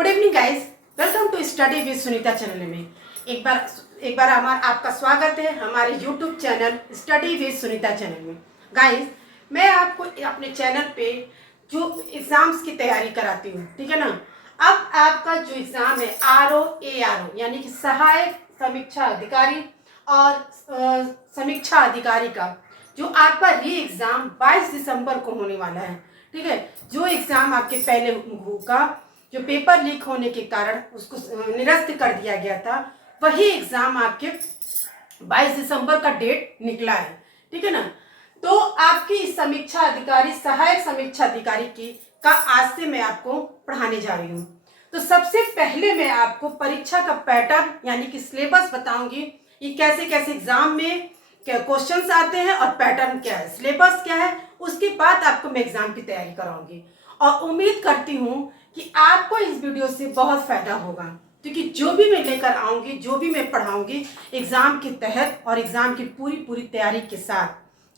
Good evening guys, welcome to study with Sunita channel में एक बार आपका स्वागत है हमारे YouTube channel study with Sunita channel में। गाइस, मैं आपको अपने चैनल पे जो एग्जाम्स की तैयारी कराती हूँ, ठीक है ना। अब आपका जो एग्जाम है RO यानी कि सहायक समीक्षा अधिकारी और समीक्षा अधिकारी का जो आपका री एग्जाम 22 दिसंबर को होने वाला है, ठीक है। जो एग्जाम आपके पहले का जो पेपर लीक होने के कारण उसको निरस्त कर दिया गया था, वही एग्जाम आपके 22 दिसंबर का डेट निकला है, ठीक है ना। तो आपकी इस समीक्षा अधिकारी सहायक समीक्षा अधिकारी की का आज से मैं आपको पढ़ाने जा रही हूँ। तो सबसे पहले मैं आपको परीक्षा का पैटर्न यानी कि सिलेबस बताऊंगी, ये कैसे कैसे एग्जाम में क्या क्वेश्चंस आते हैं और पैटर्न क्या है, सिलेबस क्या है। उसके बाद आपको मैं एग्जाम की तैयारी कराऊंगी और उम्मीद करती हूँ कि आपको इस वीडियो से बहुत फायदा होगा, क्योंकि जो भी मैं लेकर आऊँगी, जो भी मैं पढ़ाऊँगी एग्जाम के तहत और एग्जाम की पूरी तैयारी के साथ,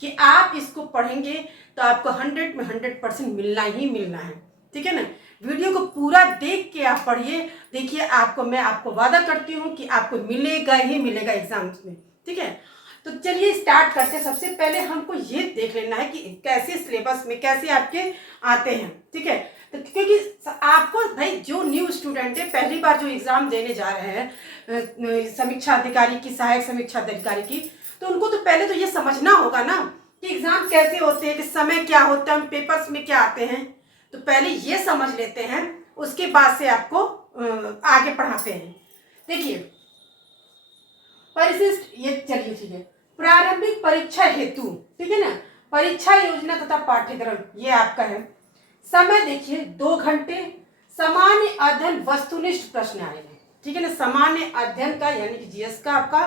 कि आप इसको पढ़ेंगे तो आपको 100 में 100% मिलना ही मिलना है, ठीक है ना। वीडियो को पूरा देख के आप पढ़िए, देखिए मैं आपको वादा करती हूँ कि आपको मिलेगा ही मिलेगा एग्जाम्स में, ठीक है। तो चलिए स्टार्ट करते हैं। सबसे पहले हमको ये देख लेना है कि कैसे सिलेबस में कैसे आपके आते हैं, ठीक है। तो क्योंकि आपको भाई जो न्यू स्टूडेंट है, पहली बार जो एग्जाम देने जा रहे हैं समीक्षा अधिकारी की सहायक समीक्षा अधिकारी की, तो उनको तो पहले तो ये समझना होगा ना कि एग्जाम कैसे होते हैं, कि समय क्या होता है, पेपर्स में क्या आते हैं। तो पहले ये समझ लेते हैं, उसके बाद से आपको आगे पढ़ाते हैं। देखिए परिशिष्ट, ये चलिए ठीक है। प्रारंभिक परीक्षा हेतु, ठीक है ना, परीक्षा योजना तथा पाठ्यक्रम ये आपका है। समय देखिए 2 घंटे। सामान्य अध्ययन वस्तुनिष्ठ प्रश्न आएंगे, ठीक है ना। सामान्य अध्ययन का यानी कि जीएस का आपका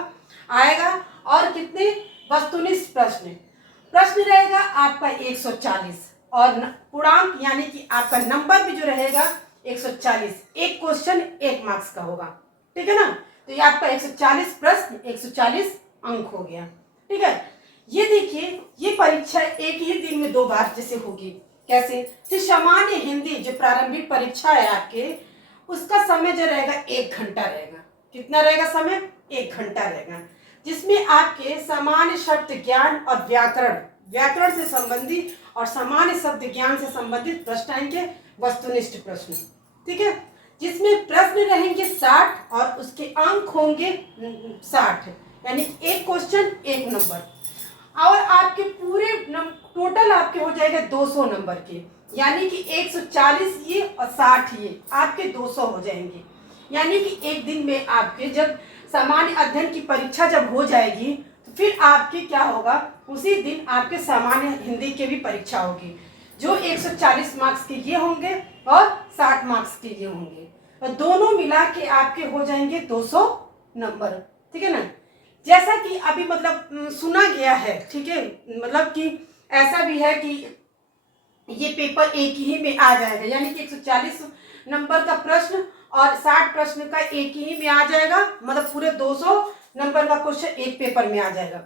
आएगा और कितने वस्तुनिष्ठ प्रश्न रहेगा आपका 140 और पूर्णांक यानी कि आपका नंबर भी जो रहेगा 140। एक क्वेश्चन 1 मार्क्स का होगा, ठीक है ना। तो ये आपका 140 प्रश्न 140 अंक हो गया, ठीक है। ये देखिए ये परीक्षा एक ही दिन में 2 बार जैसे होगी, कैसे। तो सामान्य हिंदी जो प्रारंभिक परीक्षा है आपके, उसका समय जो रहेगा 1 घंटा रहेगा। कितना रहेगा समय? 1 घंटा रहेगा, जिसमें आपके सामान्य शब्द ज्ञान और व्याकरण से संबंधित और सामान्य शब्द ज्ञान से संबंधित प्रश्न आएंगे, वस्तुनिष्ठ प्रश्न, ठीक है। जिसमें प्रश्न रहेंगे 60 और उसके अंक होंगे 60, यानी एक क्वेश्चन 1 नंबर। और आपके पूरे टोटल आपके हो जाएगा 200 नंबर के, यानी कि 140 ये और 60 ये आपके 200 हो जाएंगे। यानी कि एक दिन में आपके जब सामान्य अध्ययन की परीक्षा जब हो जाएगी, तो फिर आपके क्या होगा, उसी दिन आपके सामान्य हिंदी के भी परीक्षा होगी, जो 140 मार्क्स के ये होंगे और 60 मार्क्स के ये होंगे, और दोनों मिला के आपके हो जाएंगे 200 नंबर, ठीक है ना। जैसा कि अभी मतलब सुना गया है, ठीक है, मतलब कि ऐसा भी है कि ये पेपर एक ही में आ जाएगा, यानी कि 140 नंबर का प्रश्न और 60 प्रश्न का एक ही में आ जाएगा, मतलब पूरे 200 नंबर का क्वेश्चन एक पेपर में आ जाएगा।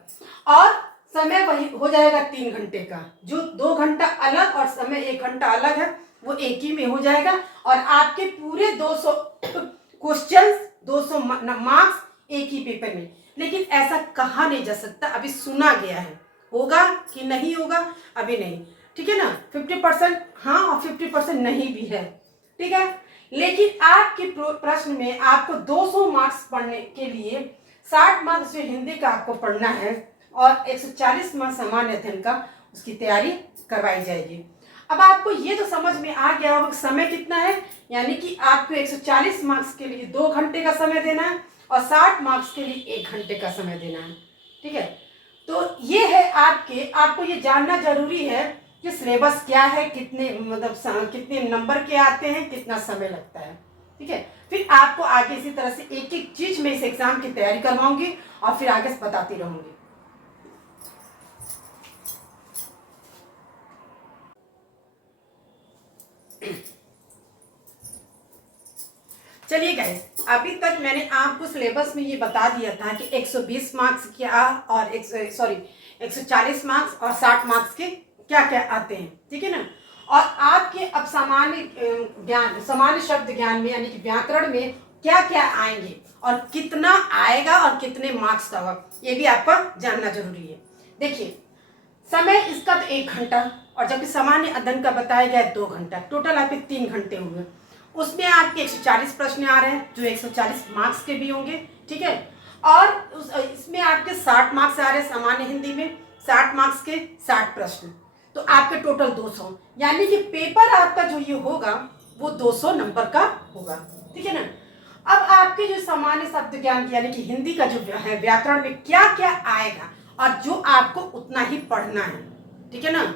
और समय वही हो जाएगा 3 घंटे का, जो 2 घंटा अलग और समय 1 घंटा अलग है, वो एक ही में हो जाएगा। और आपके पूरे 200 क्वेश्चंस 200 मार्क्स एक ही पेपर में। लेकिन ऐसा कहा नहीं जा सकता, अभी सुना गया है, होगा कि नहीं होगा अभी नहीं, ठीक है ना। 50% हाँ और 50% नहीं भी है, ठीक है। लेकिन आपके प्रश्न में आपको 200 मार्क्स पढ़ने के लिए 60 मार्क्स जो हिंदी का आपको पढ़ना है और 140 मार्क्स सामान्य अध्ययन का, उसकी तैयारी करवाई जाएगी। अब आपको ये तो समझ में आ गया होगा समय कितना है, यानी कि आपको 140 मार्क्स के लिए 2 घंटे का समय देना है और 60 मार्क्स के लिए 1 घंटे का समय देना है, ठीक है। तो ये है आपको ये जानना जरूरी है कि सिलेबस क्या है, कितने मतलब कितने नंबर के आते हैं, कितना समय लगता है, ठीक है। फिर आपको आगे इसी तरह से एक एक चीज में इस एग्जाम की तैयारी करवाऊंगी और फिर आगे बताती रहूंगी। चलिए गाइस, अभी तक मैंने आपको सिलेबस में ये बता दिया था कि 120 मार्क्स क्या और 140 मार्क्स और 60 मार्क्स के क्या क्या आते हैं, ठीक है ना। और आपके अब सामान्य ज्ञान, सामान्य शब्द ज्ञान में यानी कि व्याकरण में क्या क्या आएंगे और कितना आएगा और कितने मार्क्स का होगा, ये भी आपका जानना जरूरी है। देखिए, समय इसका तो 1 घंटा, और जबकि सामान्य अध्ययन का बताया गया है 2 घंटा, टोटल आपके 3 घंटे हुए। उसमें आपके 140 प्रश्न आ रहे हैं जो 140 मार्क्स के भी होंगे, ठीक है। और इसमें आपके 60 मार्क्स आ रहे हैं सामान्य हिंदी में, 60 मार्क्स के 60 प्रश्न, तो आपके टोटल 200, यानी कि पेपर आपका जो ये होगा वो 200 नंबर का होगा, ठीक है ना। अब आपके जो सामान्य शब्द ज्ञान यानी कि हिंदी का जो है व्याकरण में क्या क्या आएगा और जो आपको उतना ही पढ़ना है, ठीक है ना।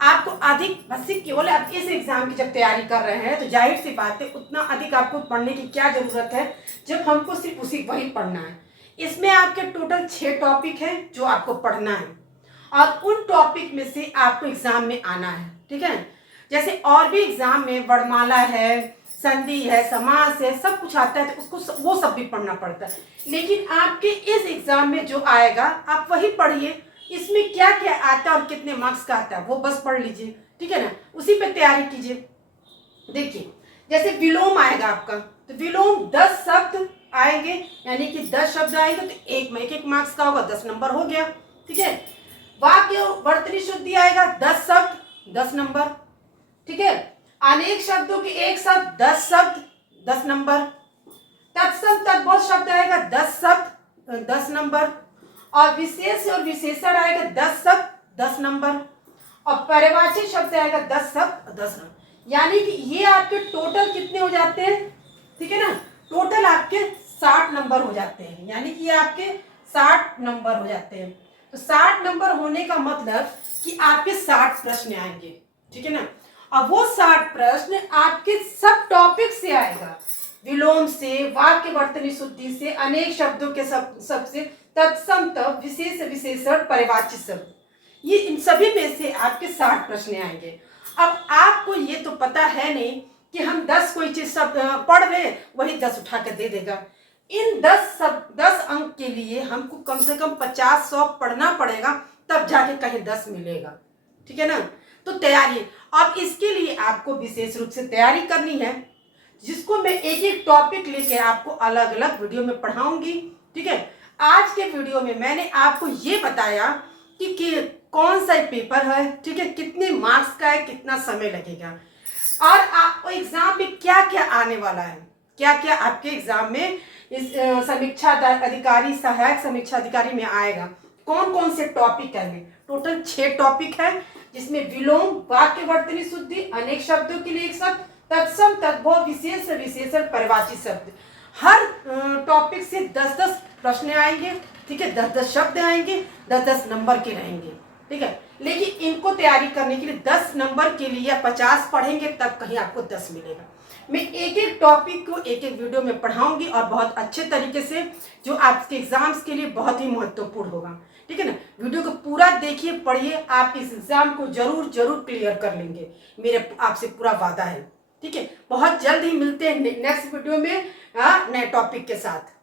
आपको अधिक बस केवल आप इस एग्जाम की जब तैयारी कर रहे हैं तो जाहिर सी बात है उतना अधिक आपको पढ़ने की क्या जरूरत है जब हमको सिर्फ उसी वही पढ़ना है। इसमें आपके टोटल 6 टॉपिक है जो आपको पढ़ना है और उन टॉपिक में से आपको एग्जाम में आना है, ठीक है। जैसे और भी एग्जाम में वर्णमाला है, संधि है, समास है, सब कुछ आता है तो उसको वो सब भी पढ़ना पड़ता है, लेकिन आपके इस एग्जाम में जो आएगा आप वही पढ़िए। इसमें क्या क्या आता है और कितने मार्क्स का आता है वो बस पढ़ लीजिए, ठीक है ना, उसी पे तैयारी कीजिए। देखिए, जैसे विलोम आएगा आपका, तो विलोम 10 शब्द आएंगे, यानी कि 10 शब्द आएंगे तो एक में एक मार्क्स का होगा, 10 नंबर हो गया, ठीक है। वाक्य वर्तनी शुद्धि आएगा 10 शब्द 10 नंबर, ठीक है। अनेक शब्दों के एक शब्द 10 शब्द 10 नंबर। तत्सम तद्भव शब्द आएगा 10 शब्द 10 नंबर। और विशेष और विशेषण आएगा 10 शब्द 10 नंबर। और पर्यायवाची शब्द आएगा 10 शब्द 10 नंबर। यानी कि ये आपके टोटल कितने हो जाते हैं, ठीक है ना, टोटल आपके 60 नंबर हो जाते हैं, यानी कि ये आपके 60 नंबर हो जाते हैं। तो 60 नंबर होने का मतलब कि आपके 60 प्रश्न आएंगे, ठीक है ना। अब वो 60 प्रश्न आपके सब टॉपिक से आएगा, विलोम से, वाक्य वर्तनी शुद्धि से, अनेक शब्दों के सब से, तत्सम तब, विशेष विशेषण, पर्यायवाची शब्द, ये इन सभी में से आपके 60 प्रश्न आएंगे। अब आपको ये तो पता है नहीं कि हम 10 कोई चीज शब्द पढ़ रहे वही 10 उठा कर दे देगा। इन 10 अंक के लिए हमको कम से कम 50-100 पढ़ना पड़ेगा, तब जाके कहीं 10 मिलेगा, ठीक है ना। तो तैयारी, अब इसके लिए आपको विशेष रूप से तैयारी करनी है, जिसको मैं एक एक टॉपिक लेके आपको अलग अलग वीडियो में पढ़ाऊंगी, ठीक है। आज के वीडियो में मैंने आपको ये बताया कि कौन सा पेपर है, ठीक है, कितने मार्क्स का है, कितना समय लगेगा, और आपको एग्जाम में क्या क्या आने वाला है, क्या क्या आपके एग्जाम में इस समीक्षा अधिकारी, सहायक समीक्षा अधिकारी में आएगा, कौन कौन से टॉपिक आएंगे। टोटल 6 टॉपिक है, जिसमें विलोम, वाक्य वर्तनी शुद्धि, अनेक शब्दों के लिए एक शब्द, तत्सम तद्भव, विशेष विशेषण, पर्यायवाची शब्द। हर टॉपिक से 10-10 प्रश्न आएंगे, ठीक है, 10-10 शब्द आएंगे, 10-10 नंबर के रहेंगे, ठीक है। लेकिन इनको तैयारी करने के लिए 10 नंबर के लिए या 50 पढ़ेंगे तब कहीं आपको 10 मिलेगा। मैं एक एक टॉपिक को एक एक वीडियो में पढ़ाऊंगी और बहुत अच्छे तरीके से, जो आपके एग्जाम्स के लिए बहुत ही महत्वपूर्ण होगा, ठीक है ना। वीडियो को पूरा देखिए, पढ़िए, आप इस एग्जाम को जरूर जरूर क्लियर कर लेंगे, मेरे आपसे पूरा वादा है, ठीक है। बहुत जल्द ही मिलते हैं नेक्स्ट वीडियो में नए टॉपिक के साथ।